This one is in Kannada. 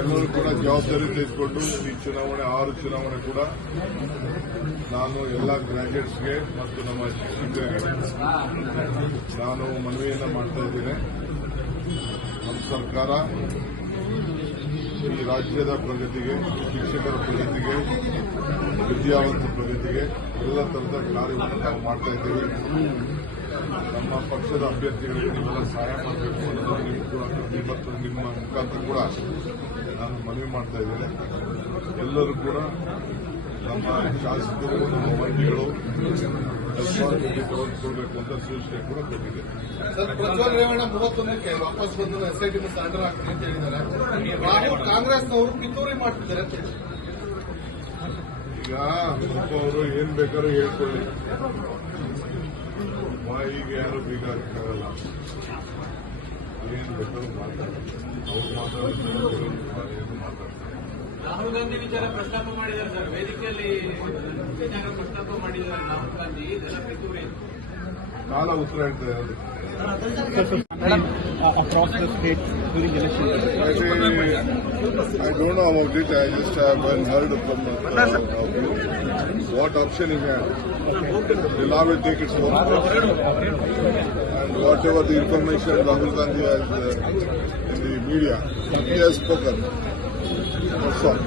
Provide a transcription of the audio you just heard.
ಎಲ್ಲರೂ ಕೂಡ ಜವಾಬ್ದಾರಿ ತೆಗೆದುಕೊಂಡು ಈ ಚುನಾವಣೆ, ಆರು ಚುನಾವಣೆ ಕೂಡ ನಾನು ಎಲ್ಲ ಗ್ರಾಜ್ಯುಯೇಟ್ಸ್ಗೆ ಮತ್ತು ನಮ್ಮ ಶಿಕ್ಷಕರಿಗೆ ನಾನು ಮನವಿಯನ್ನು ಮಾಡ್ತಾ ಇದ್ದೇನೆ. ನಮ್ಮ ಸರ್ಕಾರ ಈ ರಾಜ್ಯದ ಪ್ರಗತಿಗೆ, ಶಿಕ್ಷಕರ ಪ್ರಗತಿಗೆ, ವಿದ್ಯಾವಂತ ಪ್ರಗತಿಗೆ ಎಲ್ಲ ಥರದ ಕಾರ್ಯವನ್ನು ನಾವು ಮಾಡ್ತಾ ಇದ್ದೇವೆ. ನಮ್ಮ ಪಕ್ಷದ ಅಭ್ಯರ್ಥಿಗಳಿಗೆ ನೀವೆಲ್ಲ ಸಹಾಯ ಮಾಡಬೇಕು ಅನ್ನೋದು ನಿಮ್ಮ ಕೂಡ ನಿಮ್ಮ ಮುಖಾಂತರ ಕೂಡ ನಾನು ಮನವಿ ಮಾಡ್ತಾ ಇದ್ದೇನೆ. ಎಲ್ಲರೂ ಕೂಡ ನಮ್ಮ ಶಾಸಕರು ನಮ್ಮ ಮಂತ್ರಿಗಳು ಕೊಡಬೇಕು ಅಂತ ಸೂಚನೆ ಕೂಡ ಕೊಟ್ಟಿದೆ ಸರ್ ಪ್ರಜ್ವಲ್ ರೇವಣ್ಣ ಮೂವತ್ತೊಂದಕ್ಕೆ ವಾಪಸ್ ಬಂದು ಎಸ್ಐಟಿ ಆಗ್ತದೆ ಅಂತ ಹೇಳಿದ್ದಾರೆ. ರಾಹುಲ್ ಕಾಂಗ್ರೆಸ್ನವರು ಮಾಡ್ತಿದ್ದಾರೆ ಈಗ ಒಬ್ಬ ಅವರು ಏನ್ ಬೇಕಾದ್ರೂ ಹೇಳ್ಕೊಳ್ಳಿ. ಬಾಯಿಗೆ ಯಾರು ಬೀಗ ಏನು ಬೇಕಾದ್ರು ಮಾತಾಡ್ತಾರೆ. ಅವ್ರು ಮಾತಾಡೋದು ಏನು ಮಾತಾಡ್ತಾರೆ ರಾಹುಲ್ ಗಾಂಧಿ ವಿಚಾರ ಪ್ರಸ್ತಾಪ ಮಾಡಿದ್ದಾರೆ ಸರ್. ವೇದಿಕೆಯಲ್ಲಿ ವಿಚಾರ ಪ್ರಸ್ತಾಪ ಮಾಡಿದ್ದಾರೆ. ರಾಹುಲ್ ಗಾಂಧಿ ಇದೆಲ್ಲ ಪಿತೂರಿ. ಕಾಲ ಉತ್ತರ ಹೇಳ್ತಾರೆ ಇರೋದು. Across the state during. I don't know about it. I just haven't heard from uh, of you. What option he had. The law will take its own course. And whatever the information Rahul Gandhi has uh, in the media, he has spoken. That's all.